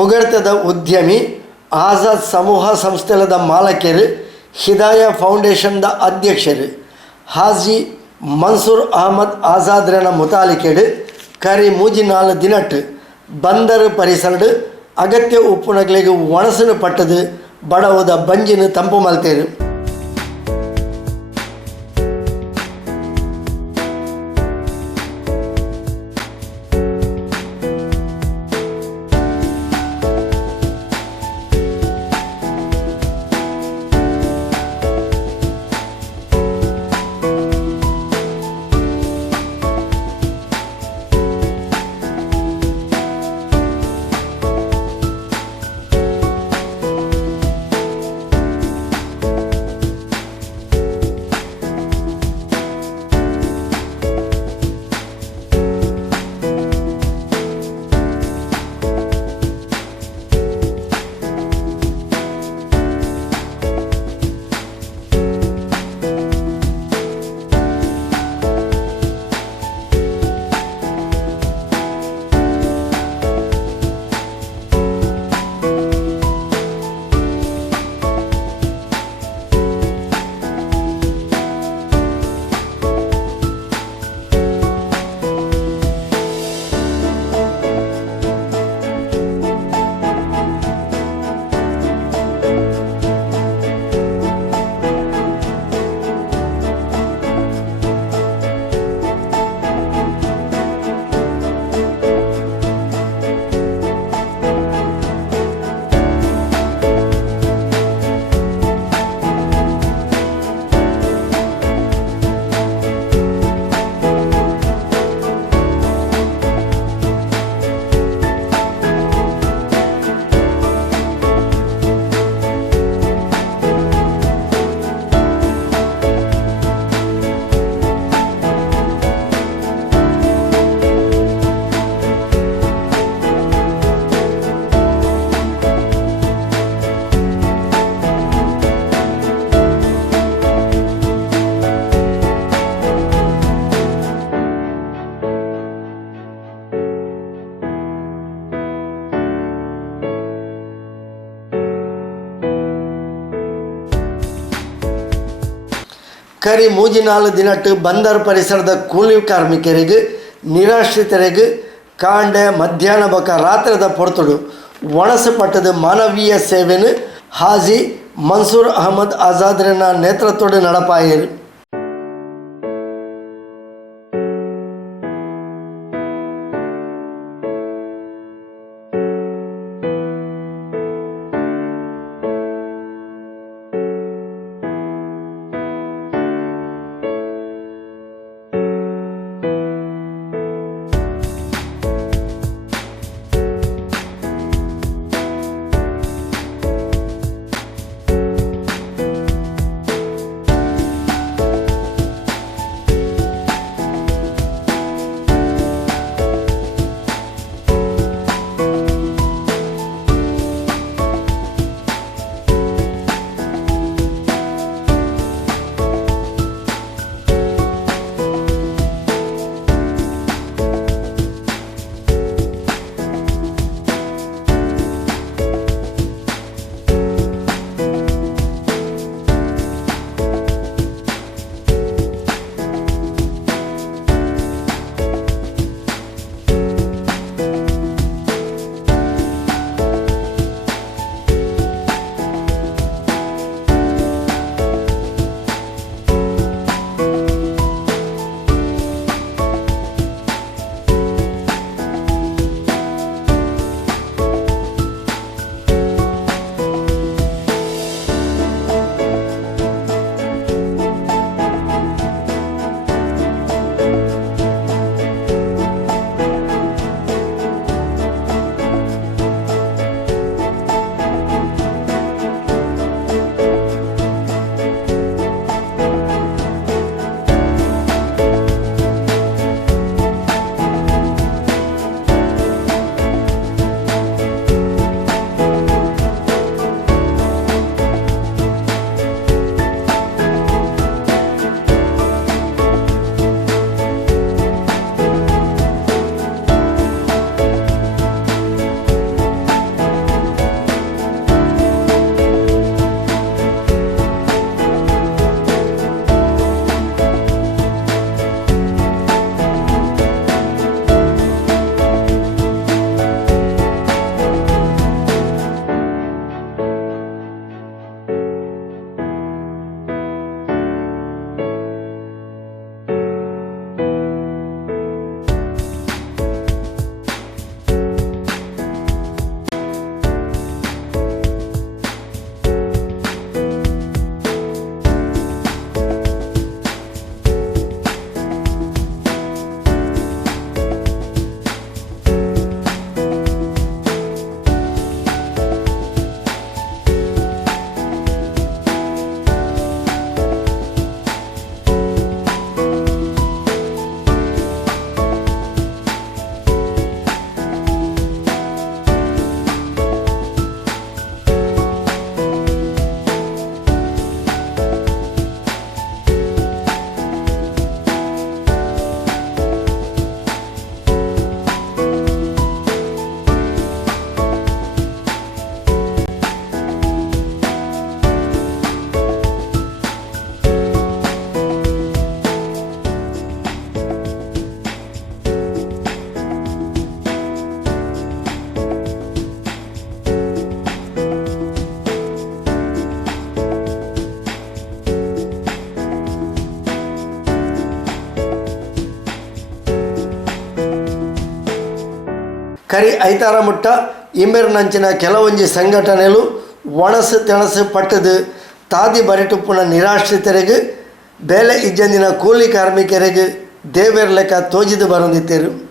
ಪುಗಡ್ತದ ಉದ್ಯಮಿ ಆಜಾದ್ ಸಮೂಹ ಸಂಸ್ಥೆಲದ ಮಾಲಕರು ಹಿದಾಯ ಫೌಂಡೇಶನ್ದ ಅಧ್ಯಕ್ಷರು ಹಾಜಿ ಮನ್ಸೂರ್ ಅಹಮದ್ ಆಜಾದ್ರನ ಮುತಾಲಿಕೆಡು ಕರಿ ಮೂಜಿ 4 ದಿನಟ್ಟು ಬಂದರು ಪರಿಸರಡು ಅಗತ್ಯ ಉಪ್ಪುನಗಳಿಗೆ ಒಣಸನು ಪಟ್ಟದು ಬಡವದ ಬಂಜಿನ ತಂಪು ಮಲ್ತೇರು. ಕರಿ ಮೂಜಿ 4 ದಿನಟ್ಟು ಬಂದರ್ ಪರಿಸರದ ಕೂಲಿ ಕಾರ್ಮಿಕರಿಗೆ ನಿರಾಶ್ರಿತರಿಗೆ ಕಾಂಡೆ ಮಧ್ಯಾಹ್ನ ಬಕ ರಾತ್ರದ ಪೊರ್ತುಡು ಒಣಸಪಟ್ಟದ ಮಾನವೀಯ ಸೇವೆನು ಹಾಜಿ ಮನ್ಸೂರ್ ಅಹಮದ್ ಆಜಾದ್ರನ ನೇತೃತ್ವಡು ನಡಪಾಯರು. ಕರಿ ಐತಾರ ಮುಟ್ಟ ಇಮ್ಮೆರ್ನಂಚಿನ ಕೆಲವೊಂಜಿ ಸಂಘಟನೆಗಳು ಒಣಸು ತೆಣಸು ಪಟ್ಟದು ತಾದಿ ಬರಿಟುಪ್ಪುನ ನಿರಾಶ್ರಿತರಿಗೆ ಬೇಲೆ ಇಜ್ಜಂದಿನ ಕೂಲಿ ಕಾರ್ಮಿಕರಿಗೆ ದೇವೇರ್ ಲೆಕ್ಕ ತೋಜಿದು ಬರಂದಿತ್ತೇರು.